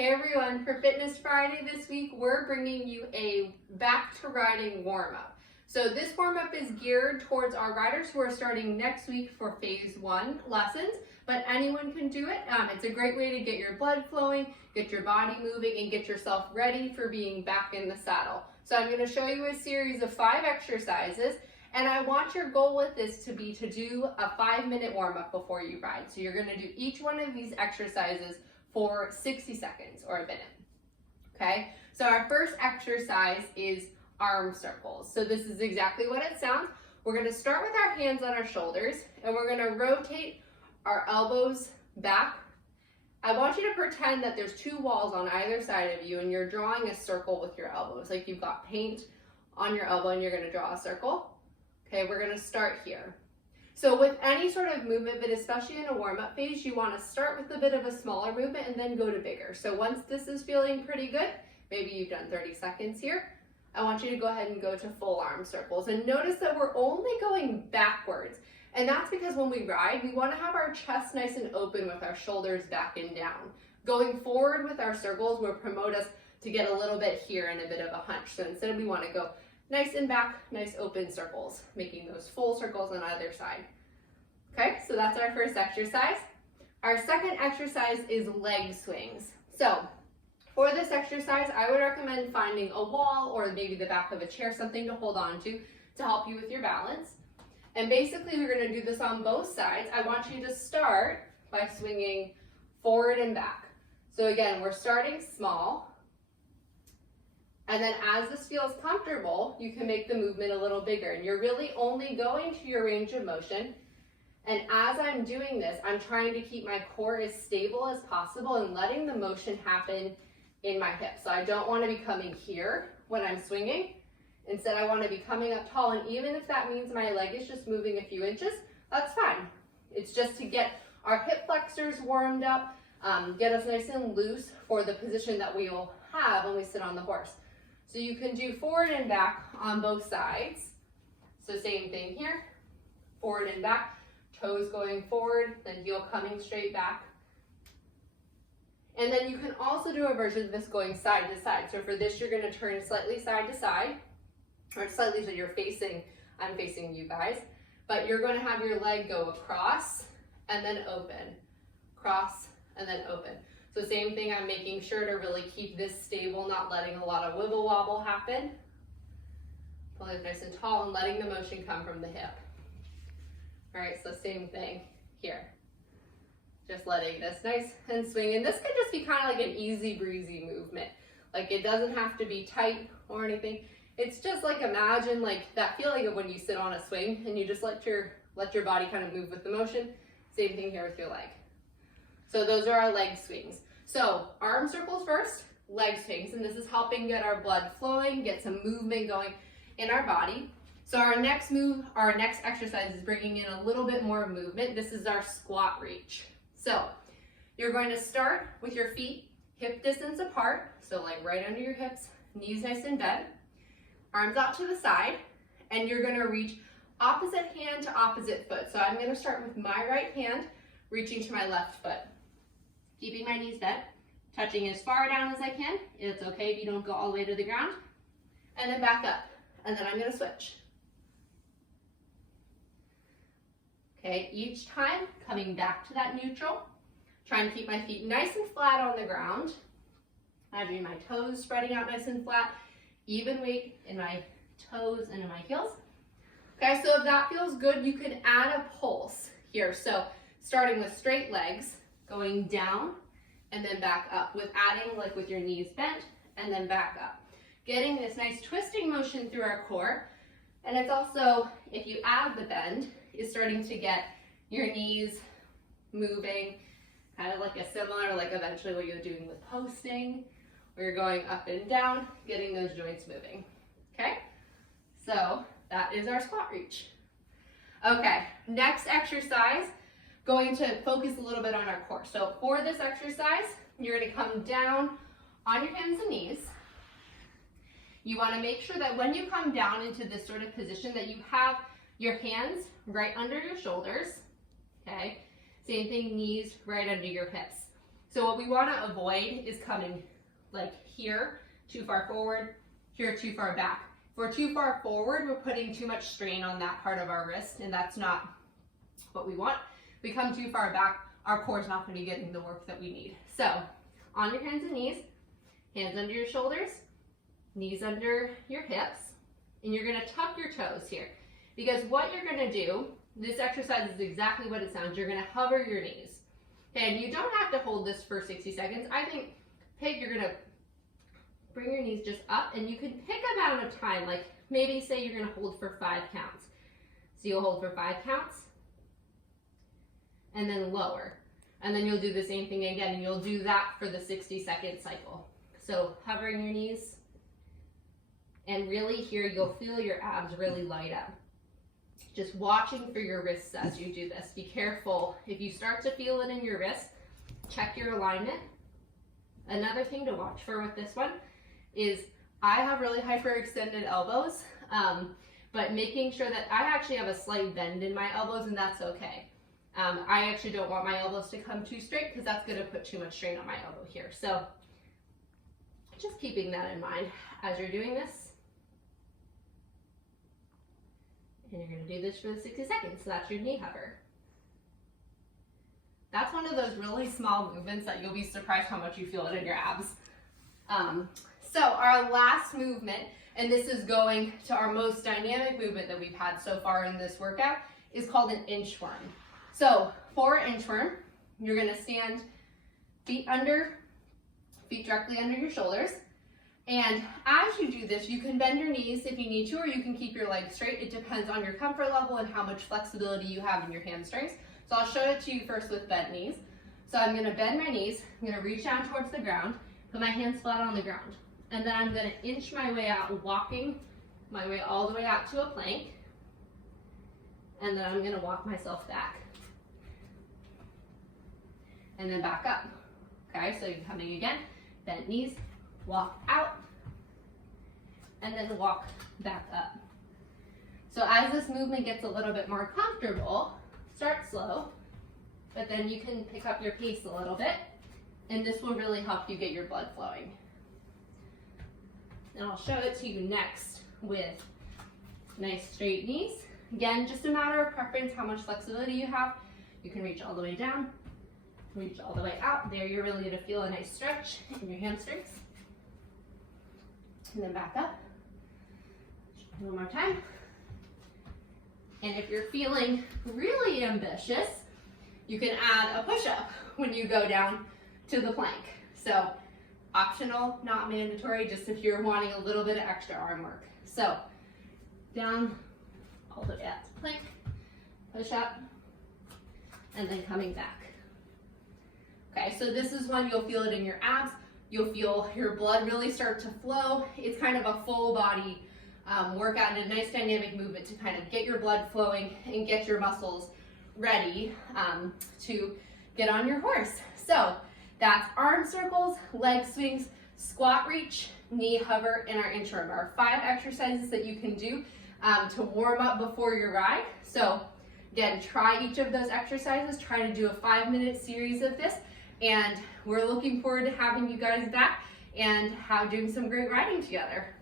Hey everyone, for Fitness Friday this week, we're bringing you a back to riding warm-up. So this warm-up is geared towards our riders who are starting next week for phase 1 lessons, but anyone can do it. It's a great way to get your blood flowing, get your body moving, and get yourself ready for being back in the saddle. So I'm going to show you a series of 5 exercises, and I want your goal with this to be to do a 5-minute warm-up before you ride. So you're going to do each one of these exercises for 60 seconds or a minute. Okay, so our first exercise is arm circles. So this is exactly what it sounds. We're going to start with our hands on our shoulders, and we're going to rotate our elbows back. I want you to pretend that there's 2 walls on either side of you, and you're drawing a circle with your elbows, like you've got paint on your elbow and you're going to draw a circle. Okay, we're going to start here. So with any sort of movement, but especially in a warm-up phase, you want to start with a bit of a smaller movement and then go to bigger. So once this is feeling pretty good, maybe you've done 30 seconds here, I want you to go ahead and go to full arm circles. And notice that we're only going backwards. And that's because when we ride, we want to have our chest nice and open with our shoulders back and down. Going forward with our circles will promote us to get a little bit here and a bit of a hunch. So instead we want to go nice and back, nice open circles, making those full circles on either side. Okay, so that's our first exercise. Our second exercise is leg swings. So for this exercise, I would recommend finding a wall or maybe the back of a chair, something to hold on to help you with your balance. And basically we're going to do this on both sides. I want you to start by swinging forward and back. So again, we're starting small. And then as this feels comfortable, you can make the movement a little bigger. And you're really only going to your range of motion. And as I'm doing this, I'm trying to keep my core as stable as possible and letting the motion happen in my hips. So I don't want to be coming here when I'm swinging. Instead, I want to be coming up tall. And even if that means my leg is just moving a few inches, that's fine. It's just to get our hip flexors warmed up, get us nice and loose for the position that we will have when we sit on the horse. So you can do forward and back on both sides. So same thing here, forward and back, toes going forward, then heel coming straight back. And then you can also do a version of this going side to side. So for this, you're going to turn slightly side to side, or slightly so you're facing, I'm facing you guys, but you're going to have your leg go across and then open, cross and then open. So same thing, I'm making sure to really keep this stable, not letting a lot of wibble wobble happen. Pulling it nice and tall and letting the motion come from the hip. All right, so same thing here. Just letting this nice and swing. And this can just be kind of like an easy breezy movement. Like it doesn't have to be tight or anything. It's just like, imagine like that feeling of when you sit on a swing and you just let your body kind of move with the motion. Same thing here with your leg. So those are our leg swings. So arm circles first, leg swings, and this is helping get our blood flowing, get some movement going in our body. So our next exercise is bringing in a little bit more movement. This is our squat reach. So you're going to start with your feet hip distance apart, so like right under your hips, knees nice and bent, arms out to the side, and you're going to reach opposite hand to opposite foot. So I'm going to start with my right hand, reaching to my left foot. Keeping my knees bent, touching as far down as I can. It's okay if you don't go all the way to the ground. And then back up. And then I'm going to switch. Okay, each time coming back to that neutral. Trying to keep my feet nice and flat on the ground. Having my toes spreading out nice and flat. Even weight in my toes and in my heels. Okay, so if that feels good, you can add a pulse here. So starting with straight legs, going down and then back up, with adding like with your knees bent and then back up. Getting this nice twisting motion through our core. And it's also, if you add the bend, is starting to get your knees moving, kind of like a similar, like eventually what you're doing with posting, where you're going up and down, getting those joints moving. Okay, so that is our squat reach. Okay, next exercise, going to focus a little bit on our core. So for this exercise, you're going to come down on your hands and knees. You want to make sure that when you come down into this sort of position that you have your hands right under your shoulders, okay? Same thing, knees right under your hips. So what we want to avoid is coming like here, too far forward, here, too far back. If we're too far forward, we're putting too much strain on that part of our wrist, and that's not what we want. If we come too far back, our core is not going to be getting the work that we need. So on your hands and knees, hands under your shoulders, knees under your hips, and you're going to tuck your toes here. Because what you're going to do, this exercise is exactly what it sounds. You're going to hover your knees. Okay, and you don't have to hold this for 60 seconds. I think, you're going to bring your knees just up, and you can pick amount of time, like maybe say you're going to hold for 5 counts. So you'll hold for 5 counts, and then lower. And then you'll do the same thing again, and you'll do that for the 60-second cycle. So hovering your knees, and really here you'll feel your abs really light up. Just watching for your wrists as you do this. Be careful. If you start to feel it in your wrists, check your alignment. Another thing to watch for with this one is I have really hyperextended elbows, but making sure that I actually have a slight bend in my elbows, and that's okay. I actually don't want my elbows to come too straight because that's going to put too much strain on my elbow here. So just keeping that in mind as you're doing this. And you're going to do this for the 60 seconds. So that's your knee hover. That's one of those really small movements that you'll be surprised how much you feel it in your abs. So our last movement, and this is going to our most dynamic movement that we've had so far in this workout, is called an inchworm. So for inchworm, you're going to stand feet directly under your shoulders. And as you do this, you can bend your knees if you need to, or you can keep your legs straight. It depends on your comfort level and how much flexibility you have in your hamstrings. So I'll show it to you first with bent knees. So I'm going to bend my knees. I'm going to reach down towards the ground, put my hands flat on the ground. And then I'm going to inch my way out, walking my way all the way out to a plank. And then I'm going to walk myself back. And then back up. Okay, so you're coming again, bent knees, walk out, and then walk back up. So as this movement gets a little bit more comfortable, start slow, but then you can pick up your pace a little bit, and this will really help you get your blood flowing. And I'll show it to you next with nice straight knees. Again, just a matter of preference, how much flexibility you have. You can reach all the way down, reach all the way out. There you're really going to feel a nice stretch in your hamstrings. And then back up. One more time. And if you're feeling really ambitious, you can add a push-up when you go down to the plank. So optional, not mandatory, just if you're wanting a little bit of extra arm work. So down all the way out to plank, push up, and then coming back. Okay, so this is when you'll feel it in your abs. You'll feel your blood really start to flow. It's kind of a full body workout and a nice dynamic movement to kind of get your blood flowing and get your muscles ready to get on your horse. So that's arm circles, leg swings, squat reach, knee hover, and our inchworm. Our 5 exercises that you can do to warm up before your ride. So again, try each of those exercises. Try to do a 5-minute series of this. And we're looking forward to having you guys back and doing some great riding together.